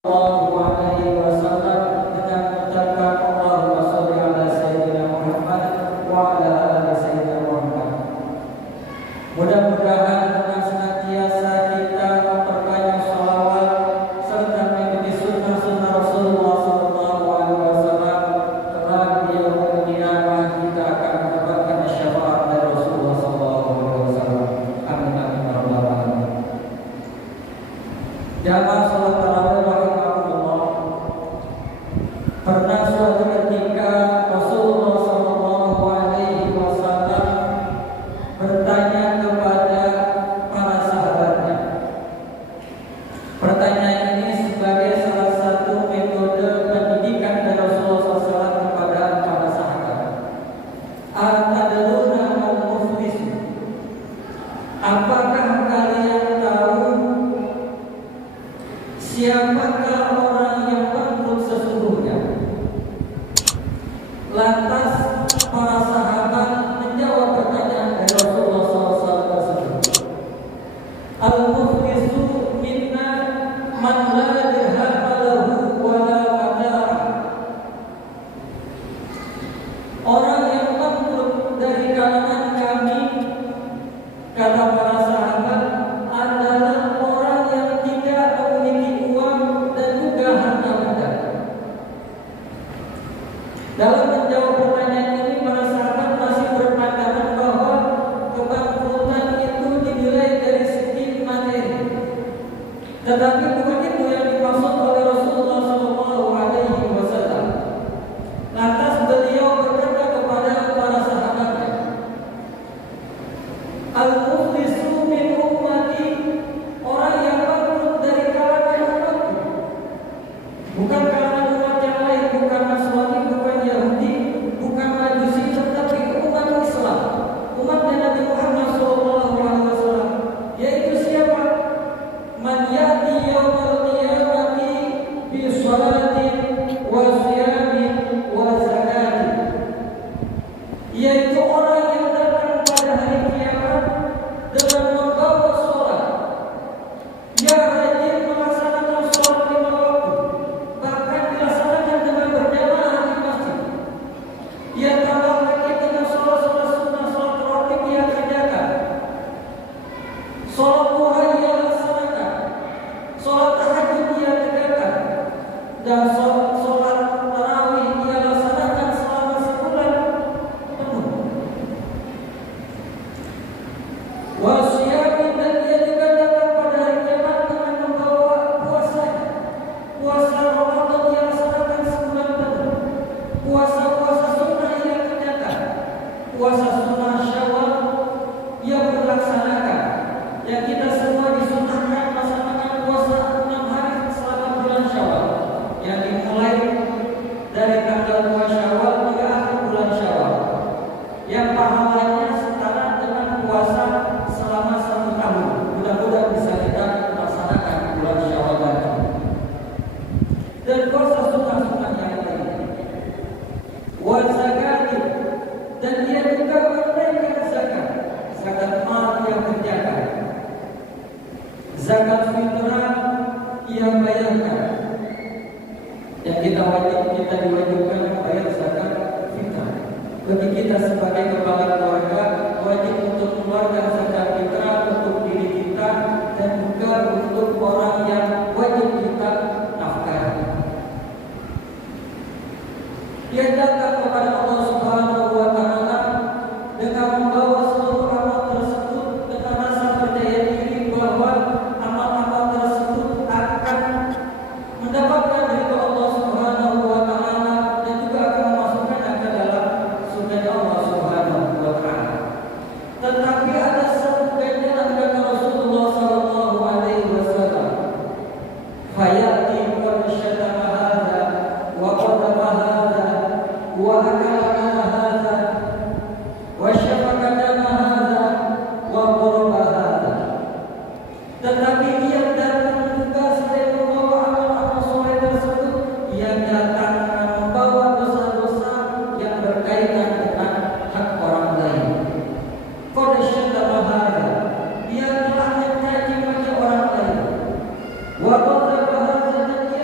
Sallallahu alaihi wasallam dengan mengucapkan Allahumma sholli ala sayyidina Muhammad wa ala ali sayyidina Muhammad. Mudah-mudahan dengan senantiasa kita memperbanyak sholawat serta mengikuti sunnah-sunnah Rasulullah sallallahu alaihi wasallam, kelak di yaumul qiyamah kita akan mendapatkan syafaat dari Rasulullah sallallahu alaihi wasallam. Amin amin ya rabbal alamin. Jamaah salat tarawih rahimahullah. Pernah suatu ketika Rasulullah sallallahu alaihi wasallam bertanya kepada para sahabatnya. Pertanyaan ini sebagai salah satu metode pendidikan dari Rasulullah SAW kepada para sahabat. Al-tadruna al-muflis. Apakah kalian tahu siapakah orang yang bangkrut sesungguhnya? Lantas para sahabat menjawab pertanyaan dari Rasulullah SAW tersebut. Al-muflisu minna man la dirhama lahu wa la mata'. Orang yang bangkrut dari kalangan kami, kata para sahabat, adalah orang yang tidak memiliki uang dan juga harta benda. Dalam menjawab pertanyaan ini, para sahabat masih berpandangan bahwa kebangkrutan itu dinilai dari segi materi. Tetapi bukan itu yang dimaksud oleh Rasulullah SAW. Lantas beliau berkata kepada para sahabatnya, Al-muflisu min ummati, orang yang bangkrut dari kalangan umatku. Bukan kalangan umat yang lain, bukan Nasrani, bukan Yahudi, bukan Majusi, tetapi umat Islam, umat Nabi Muhammad SAW. Yaitu siapa? Man ya'ti yawmal qiyamati bi shalatin wa siyamin wa zakatin. Yaitu orang yang datang pada hari kiamat dengan membawa sholat. Ia rajin melaksanakan sholat 5 waktu, bahkan dilaksanakan dengan berjamaah di masjid. Ia tambah lagi dengan sholat sunnah, sholat rawatib ia kerjakan. Sholat duha ia laksanakan, sholat tahajud ia kerjakan, dan sholat tarawih ia laksanakan selama sebulan penuh. Wasiyamin, dan dia juga datang pada hari kiamat dengan membawa puasanya. Puasa Ramadan ia laksanakan sebulan penuh. Puasa-puasa sunnah ia kerjakan. Puasa sunnah Syawal ia berlaksanakan. Yang kita semua disunahkan melaksanakan puasa 6 hari selama bulan Syawal, yang dimulai dari tanggal 2 Syawal hingga akhir bulan Syawal, yang pahalanya setara dengan puasa selama 1 tahun. Mudah-mudahan bisa kita laksanakan di bulan Syawal nanti. Dan puasa sunnah-sunnah yang lain. Wa zakatin, dan dia juga menunaikan zakat. Zakat mal yang kerjakan. Zakat fitrah yang bayarkan. Yang kita diwajibkan membayar zakat fitrah. Bagi kita sebagai kepala keluarga, wajib untuk mengeluarkan zakat fitrah untuk diri kita dan juga untuk orang yang wajib kita nafkahi. Dia datang kepada Allah Subhanahu wa taala dengan membawa seluruh amal tersebut dengan rasa percaya diri bahwa amal-amal tersebut akan mendapatkan ridha Allah Subhanahu wa taala dan juga akan memasukkannya ke dalam surga Allah Subhanahu wa taala. Tetapi ada satu kaitan dengan Rasulullah sallallahu alaihi wasallam. Fayati wa syatama hadza wa qadama hadza wa akala hadza wa syafaka dama hadza wa qurba hadza. Tetapi ia datang juga selain membawa amal-amal soleh tersebut, ia datang membawa dosa-dosa yang berkaitan dengan hak orang lain. Qad syatama hadza, ia telah mencaci maki orang lain. Wa qadama hadza, dan ia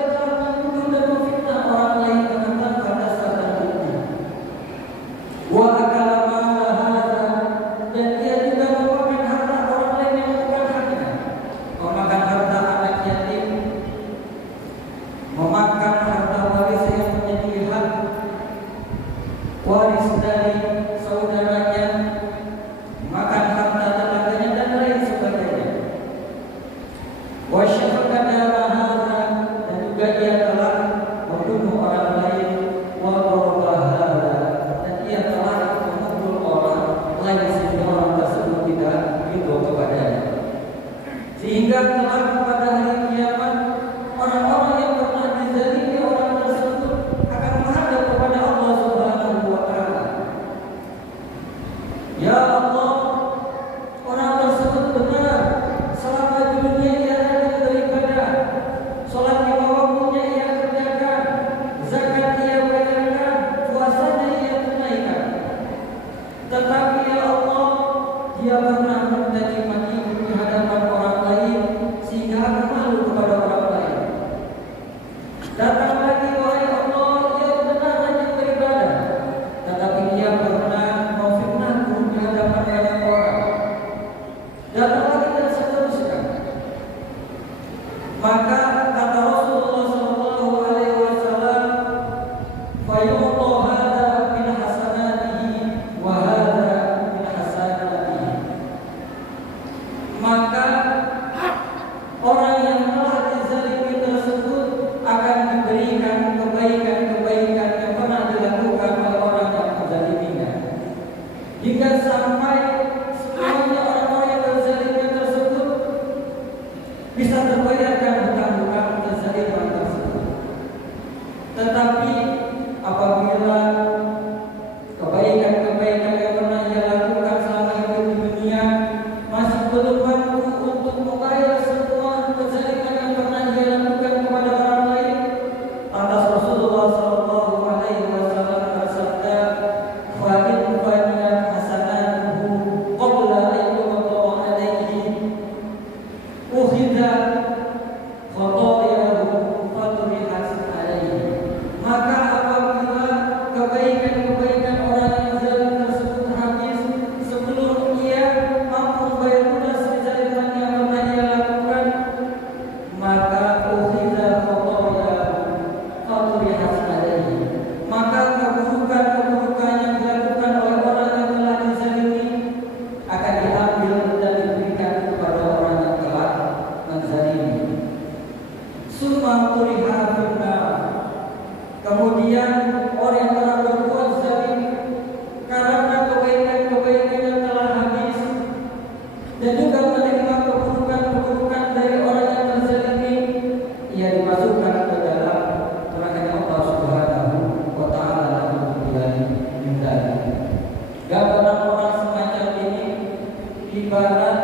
ia dimasukkan ke dalam neraka Allah Subhanahu wa taala minta. Gambaran orang semacam ini ibarat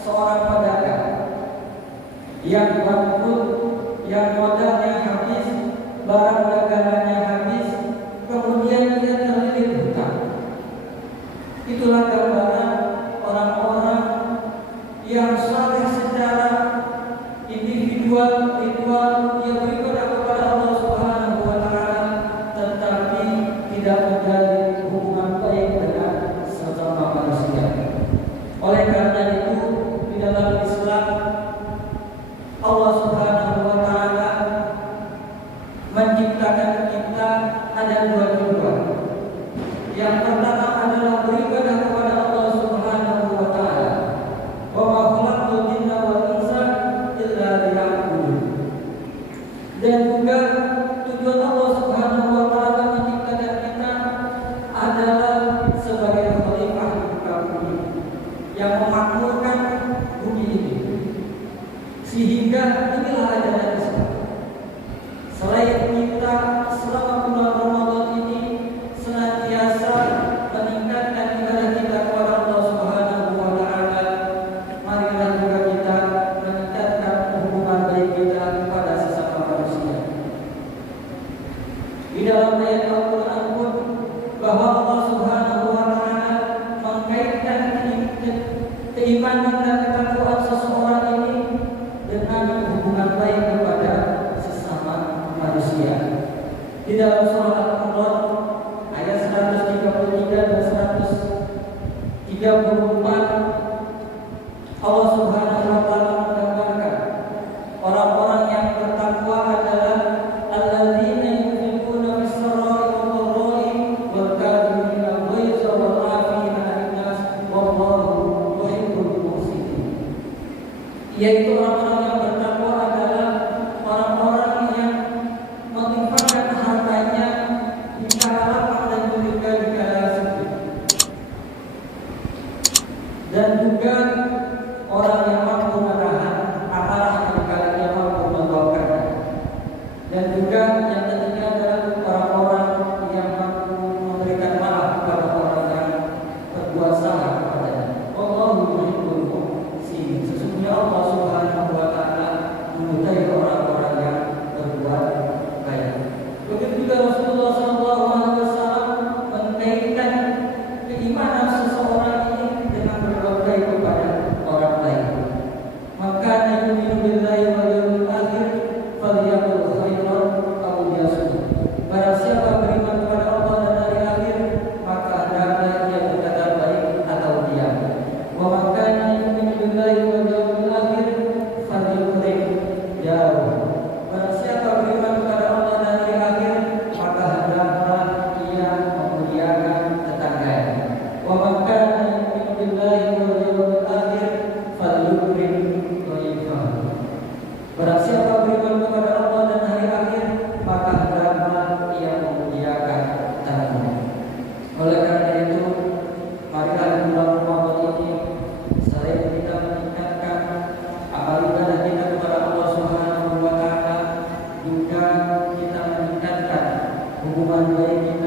seorang pedagang yang bangkrut, yang modalnya habis, barang dagangannya habis, kemudian dia terlilit hutang. Itulah gambaran orang-orang yang saleh secara individual, dia beribadah kepada Allah Subhanahu wa taala, tetapi tidak menjalin hubungan baik dengan sesama manusia. Oleh karena itu, di dalam Islam Allah Subhanahu wa taala menciptakan kita ada dua tujuan. Yang pertama adalah beribadah kepada Allah Subhanahu wa taala. Wa ma khalaqtul jinna wal insa illa liya'budun. Dan juga tujuan Allah Subhanahu wa taala menciptakan kita adalah sebagai khalifah di muka bumi yang memakmurkan bumi ini. Sehingga inilah ajaran Islam. Selain kita selama bulan Ramadan ini senantiasa meningkatkan ibadah kita kepada Allah Subhanahu wa taala, marilah juga kita meningkatkan hubungan baik kita kepada sesama manusia. Di dalam ayat Al-Qur'an pun bahwa Allah Subhanahu wa taala mengkaitkan keimanan dan ketakwaan seseorang ini dengan hubungan baik kepada sesama manusia. Di dalam surah Al-Imran ayat 133 dan 134 Allah Subhanahu wa taala menggambarkan orang-orang yang bertakwa adalah alladzina yunfiquna fis-sarai wad-dharrai wal kadhimina al-ghaiza wal 'afina 'anil nas wallahu yuhibbul muhsinin. Yaitu orang-orang yang bertakwa adalah orang-orang yang menginfakkan hartanya di kala lapang dan juga di kala sempit. Dan juga orang yang mampu menahan amarah di kala dia mampu meluapkannya. Dan juga yang ketiga adalah orang-orang yang mampu memberikan maaf kepada orang yang berbuat salah kepadanya. Wallahu yuhibbul muhsinin. Sesungguhnya Allah Subhanahu wa taala menyukai orang-orang yang berbuat baik. Begitu juga Rasulullah SAW mengkaitkan keimanan seseorang ini dengan berbuat baik kepada orang lain. Maka yu'minu billahi wal yawmil akhir falyaqul khairan aw liyasmut. Barang siapa beriman kepada Allah dan hari akhir, maka hendaklah dia berkata baik atau diam. Wa man kana yu'minu billahi wal yawmil akhir falyukrim jarahu. Barang siapa beriman kepada Allah dan hari akhir, maka hendaklah ia memuliakan tetangganya. Wa man kana yu'minu billahi wal yawmil akhir falyukrim dhaifahu. Barang siapa beriman kepada Allah dan hari akhir, maka hendaklah ia memuliakan tamunya. Oleh karena itu, marilah di bulan Ramadan ini selain kita meningkatkan amal ibadah kita kepada Allah Subhanahu wa taala, juga kita meningkatkan hubungan baik kita